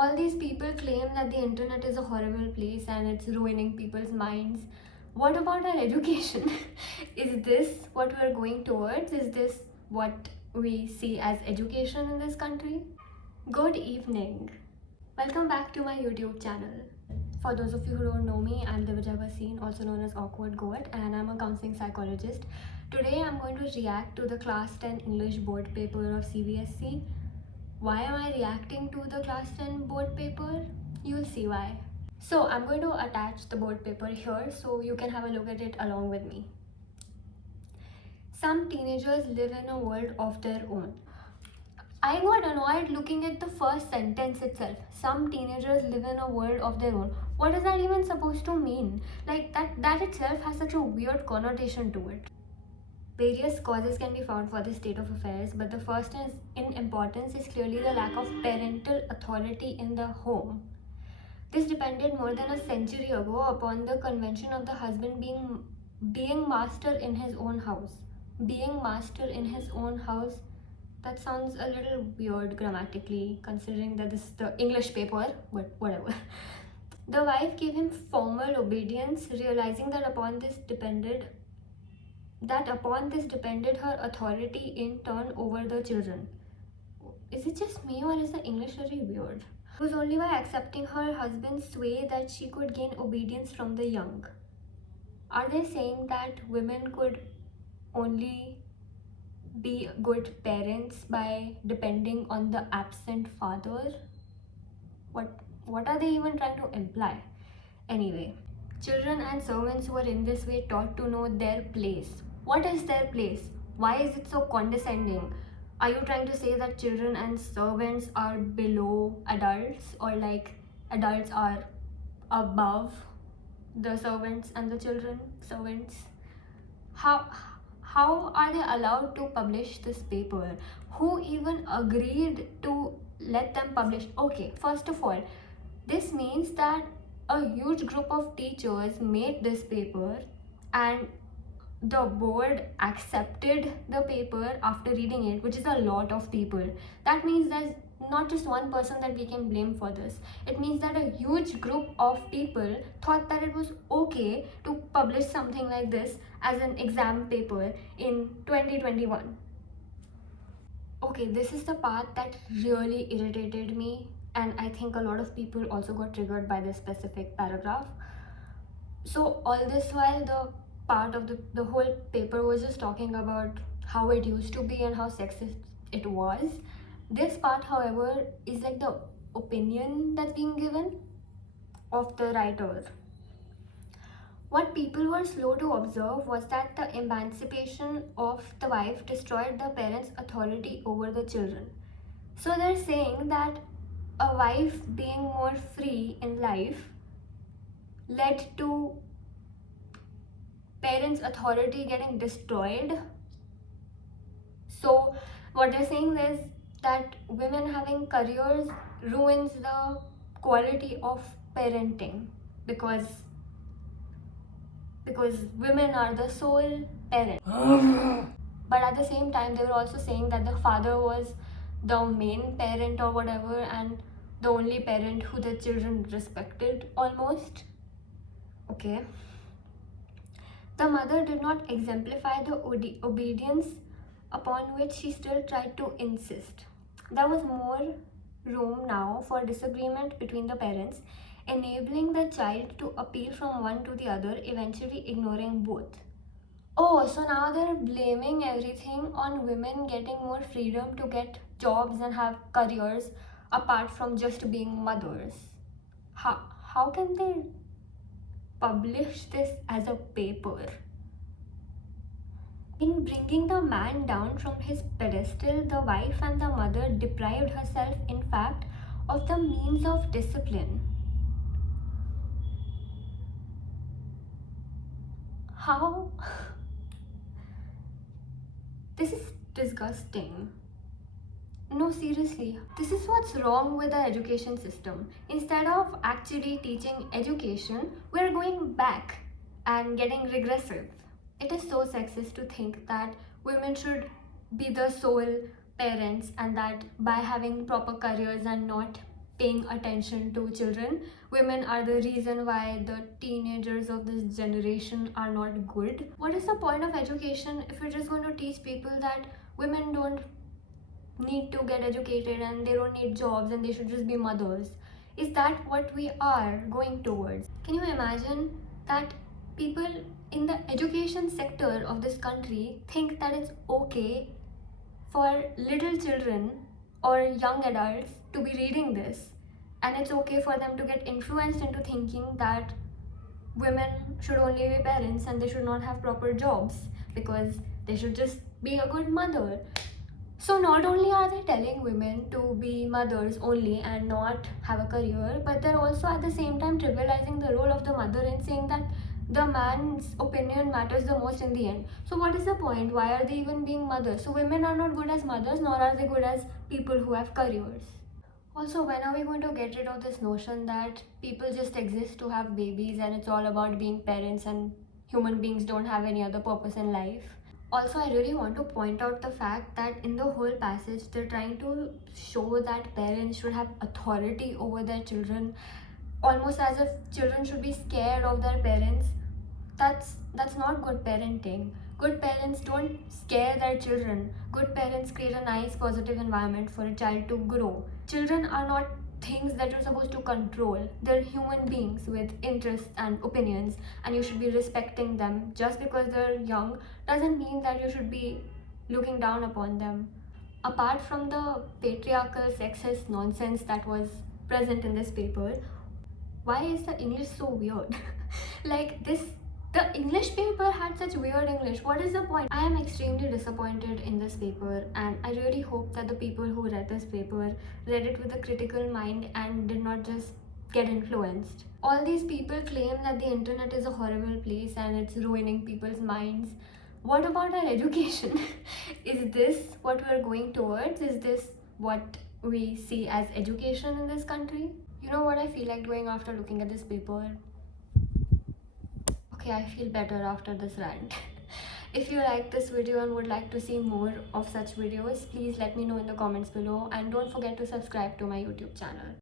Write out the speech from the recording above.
all these people claim that the internet is a horrible place and it's ruining people's minds. What about our education? Is this what we're going towards? Is this what we see as education in this country? Good evening. Welcome back to my YouTube channel. For those of you who don't know me, I'm Divya Bhasin, also known as Awkward Goat, and I'm a counseling psychologist. Today I'm going to react to the Class 10 English board paper of CBSE. Why am I reacting to the Class 10 board paper? You'll see why. So I'm going to attach the board paper here so you can have a look at it along with me. Some teenagers live in a world of their own. I got annoyed looking at the first sentence itself. Some teenagers live in a world of their own. What is that even supposed to mean? Like that itself has such a weird connotation to it. Various causes can be found for this state of affairs, but the first in importance is clearly the lack of parental authority in the home. This depended more than a century ago upon the convention of the husband being master in his own house. Being master in his own house, that sounds a little weird grammatically, considering that this is the English paper, but whatever. The wife gave him formal obedience, realizing that upon this depended her authority in turn over the children. Is it just me or is the English very weird? It was only by accepting her husband's sway that she could gain obedience from the young. Are they saying that women could only be good parents by depending on the absent father? What are they even trying to imply? Anyway, children and servants were in this way taught to know their place. What is their place? Why is it so condescending? Are you trying to say that children and servants are below adults, or like adults are above the servants and the children? Servants? How are they allowed to publish this paper? Who even agreed to let them publish? Okay, first of all, this means that a huge group of teachers made this paper and the board accepted the paper after reading it, which is a lot of people. That means there's not just one person that we can blame for this. It means that a huge group of people thought that it was okay to publish something like this as an exam paper in 2021. Okay, this is the part that really irritated me, and I think a lot of people also got triggered by this specific paragraph. So all this while, the part of the whole paper was just talking about how it used to be and how sexist it was. This part, however, is like the opinion that's being given of the writer. What people were slow to observe was that the emancipation of the wife destroyed the parents' authority over the children. So they're saying that a wife being more free in life led to parents' authority getting destroyed. So what they're saying is that women having careers ruins the quality of parenting because women are the sole parent. But at the same time, they were also saying that the father was the main parent or whatever, and the only parent who the children respected almost. Okay. The mother did not exemplify the obedience upon which she still tried to insist. There was more room now for disagreement between the parents, enabling the child to appeal from one to the other, eventually ignoring both. Oh, so now they're blaming everything on women getting more freedom to get jobs and have careers apart from just being mothers. How can they publish this as a paper? In bringing the man down from his pedestal, the wife and the mother deprived herself, in fact, of the means of discipline. How? This is disgusting. No, seriously, this is what's wrong with our education system. Instead of actually teaching education, we're going back and getting regressive. It is so sexist to think that women should be the sole parents and that by having proper careers and not paying attention to children. Women are the reason why the teenagers of this generation are not good. What is the point of education if you're just going to teach people that women don't need to get educated and they don't need jobs and they should just be mothers? Is that what we are going towards? Can you imagine that people in the education sector of this country think that it's okay for little children or young adults to be reading this, and it's okay for them to get influenced into thinking that women should only be parents and they should not have proper jobs because they should just be a good mother. So not only are they telling women to be mothers only and not have a career, but they're also at the same time trivializing the role of the mother and saying that the man's opinion matters the most in the end. So what is the point? Why are they even being mothers? So women are not good as mothers, nor are they good as people who have careers. Also, when are we going to get rid of this notion that people just exist to have babies and it's all about being parents and human beings don't have any other purpose in life? Also, I really want to point out the fact that in the whole passage, they're trying to show that parents should have authority over their children, almost as if children should be scared of their parents. That's not good parenting. Good parents don't scare their children. Good parents create a nice positive environment for a child to grow. Children are not things that you're supposed to control. They're human beings with interests and opinions, and you should be respecting them. Just because they're young doesn't mean that you should be looking down upon them. Apart from the patriarchal sexist nonsense that was present in this paper, why is the English so weird? Like this, the English paper had such weird English. What is the point? I am extremely disappointed in this paper, and I really hope that the people who read this paper read it with a critical mind and did not just get influenced. All these people claim that the internet is a horrible place and it's ruining people's minds. What about our education? Is this what we're going towards? Is this what we see as education in this country? You know what I feel like doing after looking at this paper? Okay, I feel better after this rant. If you like this video and would like to see more of such videos, please let me know in the comments below, and don't forget to subscribe to my YouTube channel.